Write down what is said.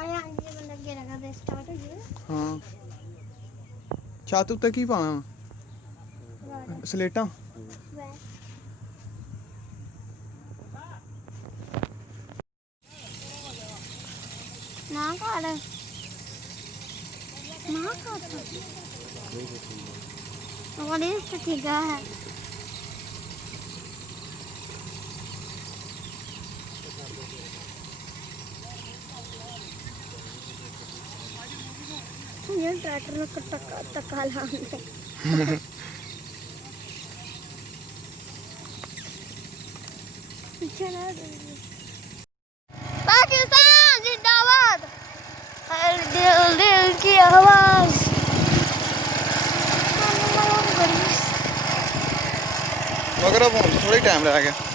ਆਇਆ ਜੀ ਬੰਦਾ ਗੇਰਾ ਕਰਦੇ ਸਟਾਰਟ ਹੋ ਗਿਆ। ਹਾਂ ਛੱਤ ਉੱਤੇ ਕੀ ਪਾਣਾ ਸਲੇਟਾਂ ਨਾ ਕਾੜ ਨਾ ਕਾੜ और इस ठीक है ये ट्रैक्टर में टक्का लाने पीछे ना पाकिस्तान जिंदाबाद हर दिल दिल की आवाज मगर अब थोड़ा ही टाइम रह गया।